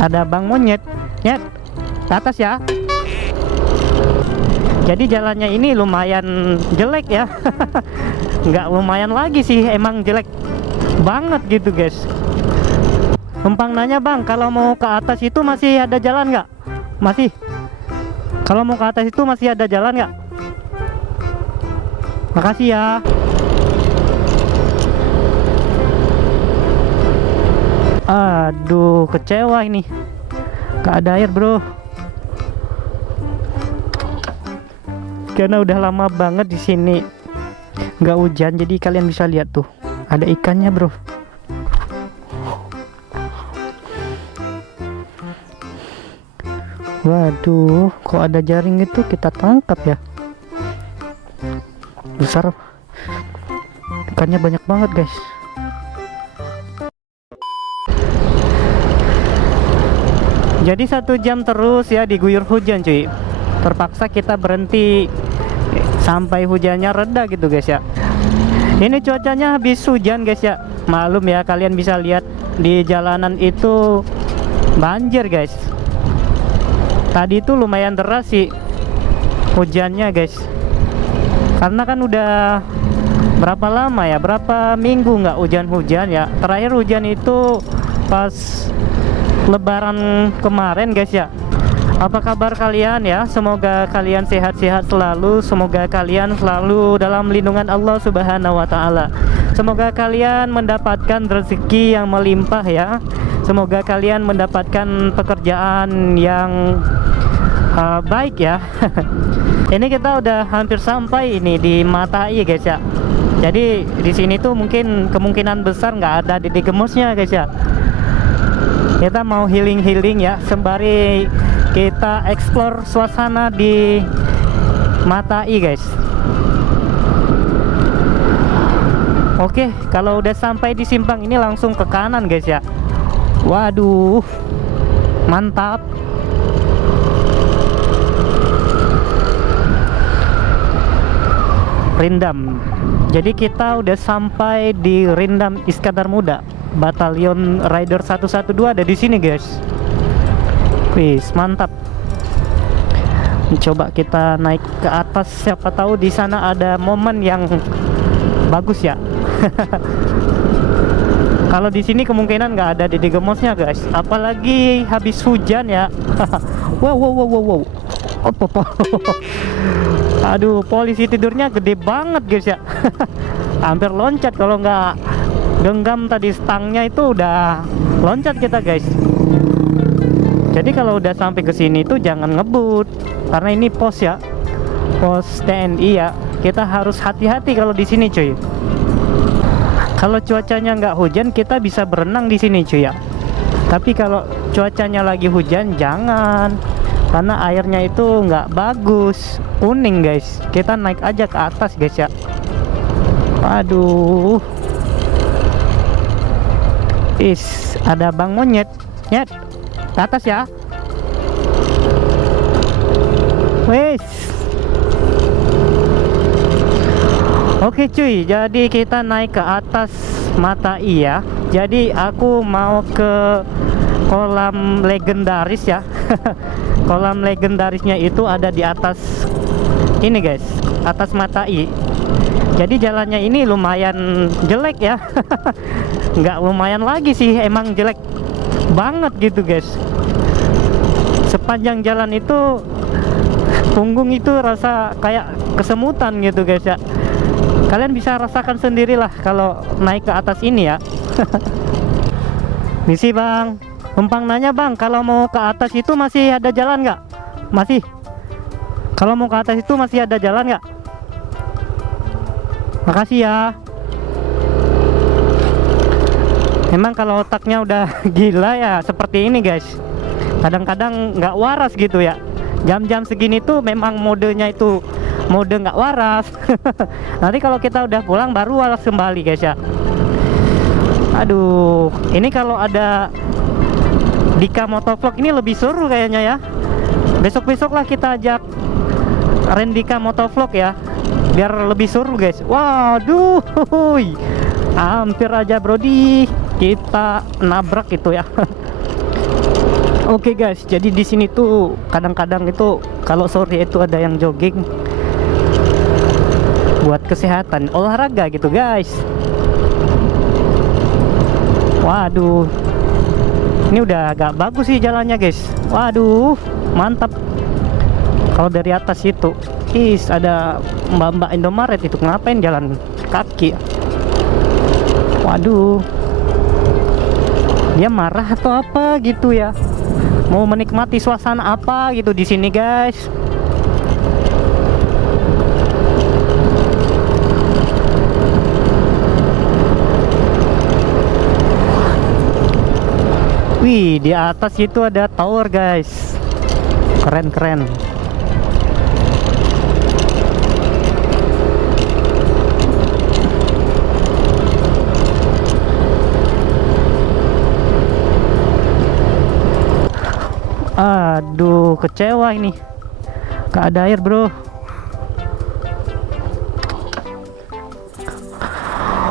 Ada bang monyet, nyet, ke atas ya. Jadi jalannya ini lumayan jelek ya. Nggak lumayan lagi sih, emang jelek banget gitu guys. Numpang nanya bang, kalau mau ke atas itu masih ada jalan nggak? Masih. Kalau mau ke atas itu masih ada jalan nggak? Makasih ya. Aduh, kecewa ini. Gak ada air bro. Karena udah lama banget di sini nggak hujan, jadi kalian bisa lihat tuh, ada ikannya bro. Waduh, kok ada jaring itu kita tangkap ya. Besar. Ikannya banyak banget guys. Jadi 1 jam terus ya diguyur hujan cuy. Terpaksa kita berhenti sampai hujannya reda gitu guys ya. Ini cuacanya habis hujan guys ya. Maklum ya, kalian bisa lihat di jalanan itu banjir guys. Tadi itu lumayan deras sih hujannya guys. Karena kan udah berapa lama ya, berapa minggu nggak hujan-hujan ya. Terakhir hujan itu pas Lebaran kemarin guys ya. Apa kabar kalian ya? Semoga kalian sehat-sehat selalu. Semoga kalian selalu dalam lindungan Allah Subhanahu wa taala. Semoga kalian mendapatkan rezeki yang melimpah ya. Semoga kalian mendapatkan pekerjaan yang baik ya. Ini kita udah hampir sampai ini di Matai guys ya. Jadi di sini tuh mungkin kemungkinan besar nggak ada Didi Gemosnya guys ya. Kita mau healing ya, sembari kita explore suasana di Matai guys. Oke, kalau udah sampai di simpang ini langsung ke kanan guys ya. Waduh, mantap. Rindam. Jadi kita udah sampai di Rindam Iskandar Muda. Batalion Rider 112 ada di sini guys. Wis, mantap. Coba kita naik ke atas, siapa tahu di sana ada momen yang bagus ya. Kalau di sini kemungkinan nggak ada Didi Gemosnya guys, apalagi habis hujan ya. Wow. Aduh, polisi tidurnya gede banget guys ya. Hampir loncat, kalau nggak genggam tadi stangnya itu udah loncat kita guys. Jadi kalau udah sampai ke sini tuh jangan ngebut, karena ini pos ya, pos TNI ya. Kita harus hati-hati kalau di sini cuy. Kalau cuacanya nggak hujan kita bisa berenang di sini cuy ya. Tapi kalau cuacanya lagi hujan jangan, karena airnya itu nggak bagus, kuning guys. Kita naik aja ke atas guys ya. Aduh. Ada bang monyet, nyet, ke atas ya. Wes. Oke cuy, jadi kita naik ke atas Matai ya. Jadi aku mau ke kolam legendaris ya. Kolam legendarisnya itu ada di atas ini guys, atas Matai. Jadi jalannya ini lumayan jelek ya. Nggak lumayan lagi sih, emang jelek banget gitu guys. Sepanjang jalan itu punggung itu rasa kayak kesemutan gitu guys ya. Kalian bisa rasakan sendirilah kalau naik ke atas ini ya. Misi bang, numpang nanya bang, kalau mau ke atas itu masih ada jalan nggak? Masih. Kalau mau ke atas itu masih ada jalan nggak? Makasih ya. Memang kalau otaknya udah gila ya seperti ini guys. Kadang-kadang nggak waras gitu ya. Jam-jam segini tuh memang modenya itu mode nggak waras. Nanti kalau kita udah pulang baru waras kembali guys ya. Aduh, ini kalau ada Dika Motovlog ini lebih seru kayaknya ya. Besok-besok lah kita ajak Rendika Motovlog ya, biar lebih seru guys. Waduh, hampir aja Brody kita nabrak itu ya. Oke guys, jadi di sini tuh kadang-kadang itu kalau sore itu ada yang jogging buat kesehatan, olahraga gitu guys. Waduh, ini udah agak bagus sih jalannya guys. Waduh, mantap. Kalau dari atas itu, ada mbak-mbak Indomaret itu ngapain jalan kaki? Waduh, dia marah atau apa gitu ya? Mau menikmati suasana apa gitu di sini guys. Wih, di atas itu ada tower guys. Keren-keren. Aduh, kecewa ini. Gak ada air bro.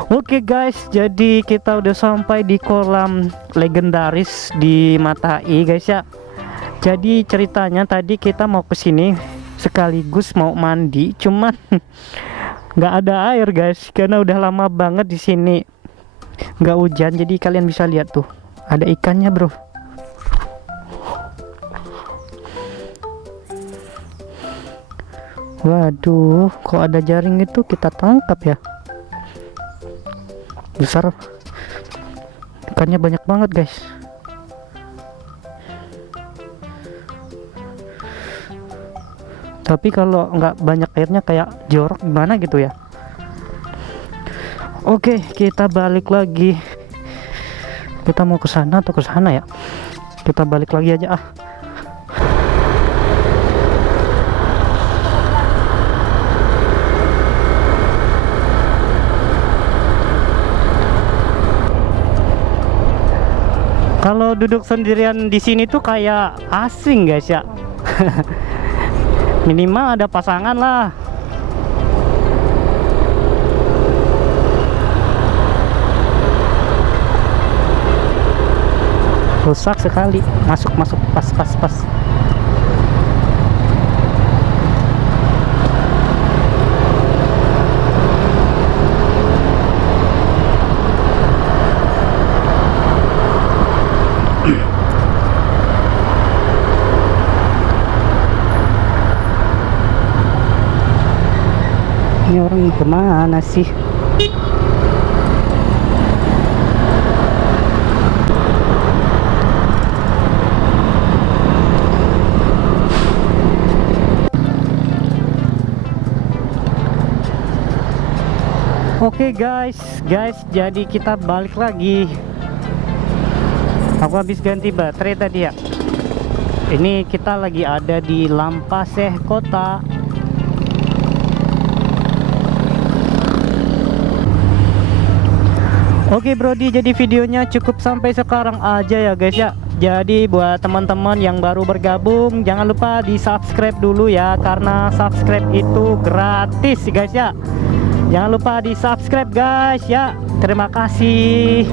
Oke guys, jadi kita udah sampai di kolam legendaris di Matai guys ya. Jadi ceritanya tadi kita mau kesini sekaligus mau mandi, cuman nggak ada air guys, karena udah lama banget di sini nggak hujan. Jadi kalian bisa lihat tuh, ada ikannya bro. Waduh, kok ada jaring itu kita tangkap ya. Besar, ikannya banyak banget guys. Tapi kalau nggak banyak airnya kayak jorok gimana gitu ya. Oke, kita balik lagi. Kita mau ke sana atau ke sana ya? Kita balik lagi aja ah. Kalau duduk sendirian di sini tuh kayak asing guys ya. Minimal ada pasangan lah. Rusak sekali. Masuk pas. Ini orang kemana sih? Oke guys, jadi kita balik lagi. Aku habis ganti baterai tadi ya. Ini kita lagi ada di Lampaseh Kota. Oke Brody, jadi videonya cukup sampai sekarang aja ya guys ya. Jadi buat teman-teman yang baru bergabung, jangan lupa di subscribe dulu ya, karena subscribe itu gratis guys ya. Jangan lupa di subscribe guys ya. Terima kasih.